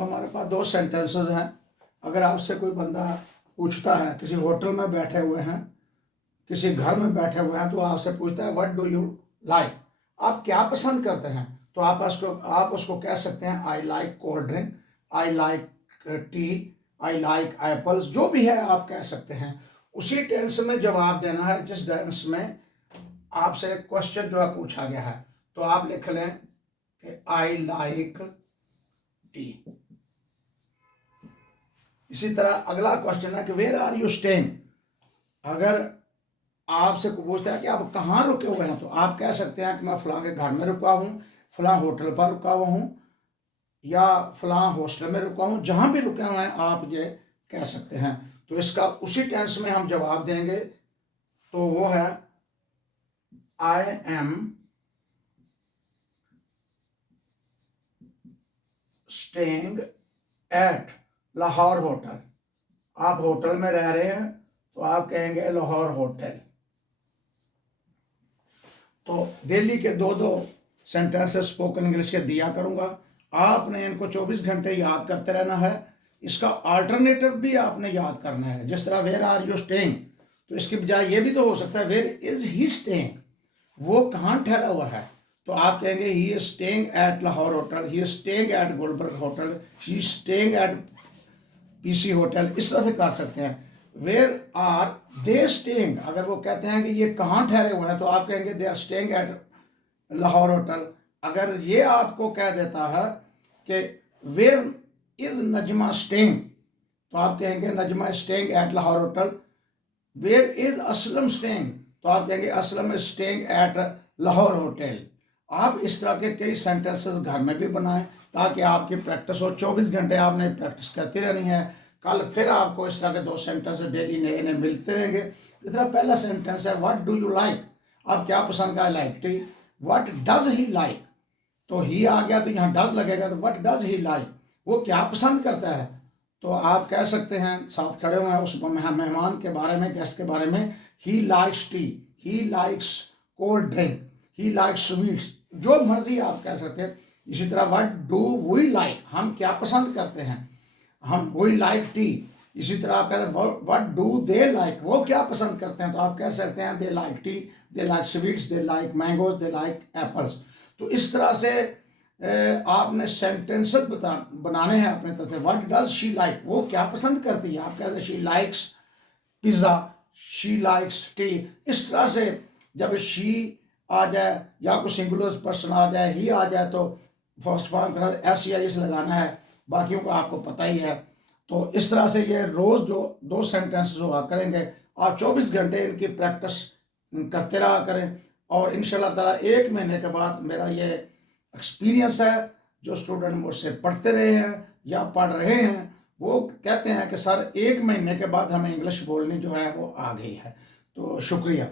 अब हमारे पास दो सेंटेंसेस हैं। अगर आपसे कोई बंदा पूछता है, किसी होटल में बैठे हुए हैं, किसी घर में बैठे हुए हैं, तो आपसे पूछता है व्हाट डू यू लाइक, आप क्या पसंद करते हैं, तो आप उसको कह सकते हैं I like cold drink, I like T, I like apples, जो भी है आप कह सकते हैं। उसी टेंस में जवाब देना है जिस टेंस में आपसे क्वेश्चन जो है पूछा गया है। तो आप लिख लें कि आई लाइक टी। इसी तरह अगला क्वेश्चन है कि वेयर आर यू स्टेइंग। अगर आपसे पूछता है कि आप कहाँ रुके हुए हैं, तो आप कह सकते हैं कि मैं फलां के घर में रुका हूँ, फलां होटल पर रुका हुआ हूँ, या फलां हॉस्टल में रुका हूँ। जहाँ भी रुके हुए हैं आप ये कह सकते हैं। तो इसका उसी टेंस में हम जवाब देंगे, तो वो है I am staying at Lahore hotel. आप होटल में रह रहे हैं तो आप कहेंगे लाहौर होटल। तो डेली के दो सेंटेंसेस स्पोकन इंग्लिश के दिया करूंगा। आपने इनको 24 घंटे याद करते रहना है। इसका अल्टरनेटिव भी आपने याद करना है। जिस तरह वेयर आर यू स्टेइंग, तो इसके बजाय ये भी तो हो सकता है वेयर इज ही स्टेइंग, वो कहाँ ठहरा हुआ है। तो आप कहेंगे he is staying at Lahore hotel, he is staying at Gulberg hotel, he is staying at PC hotel. इस तरह से कर सकते हैं। वेयर आर दे स्टेइंग, अगर वो कहते हैं कि ये कहाँ ठहरे हुए हैं, तो आप कहेंगे they are staying at Lahore hotel. अगर ये आपको कह देता है कि वेयर इज नजमा स्टेइंग, तो आप कहेंगे Najma staying at Lahore hotel. Where is Aslam staying, तो आप कहेंगे Aslam is staying at Lahore hotel. आप इस तरह के कई सेंटेंसेस घर में भी बनाएं ताकि आपकी प्रैक्टिस हो। 24 घंटे आपने प्रैक्टिस करती रहनी है। कल फिर आपको इस तरह के दो सेंटेंस डेली नए नए मिलते रहेंगे। इस तरह पहला सेंटेंस है व्हाट डू यू लाइक, आप क्या पसंद का like T. What does he like, तो ही आ गया तो यहाँ डज लगेगा, तो व्हाट डज ही लाइक, वो क्या पसंद करता है। तो आप कह सकते हैं साथ खड़े हुए हैं उस मेहमान के बारे में, गेस्ट के बारे में, he likes T, he likes cold drink, he likes sweets, जो मर्जी आप कह सकते हैं। इसी तरह व्हाट डू वी लाइक, हम क्या पसंद करते हैं, हम वी लाइक टी। इसी तरह आप कहते हैं व्हाट डू दे लाइक, वो क्या पसंद करते हैं, तो आप कह सकते हैं they like T, they like sweets, they like mangoes, they like apples. तो इस तरह से आपने सेंटेंसेस बनाने हैं अपने तरफ से। व्हाट डज शी लाइक, वो क्या पसंद करती है, आप कहते हैं she likes pizza, she likes T. इस तरह से जब शी आ जाए या कोई सिंगुलर पर्सन आ जाए, ही आ जाए, तो फर्स्ट फॉर्म के साथ एस या इस लगाना है। बाकियों का आपको पता ही है। तो इस तरह से ये रोज़ जो दो सेंटेंसेस हुआ करेंगे, आप 24 घंटे इनकी प्रैक्टिस करते रहा करें। और इंशाल्लाह ताला 1 महीने के बाद मेरा ये एक्सपीरियंस है, जो स्टूडेंट मुझसे पढ़ते रहे हैं या पढ़ रहे हैं, वो कहते हैं कि सर 1 महीने के बाद हमें इंग्लिश बोलनी जो है वो आ गई है। तो शुक्रिया।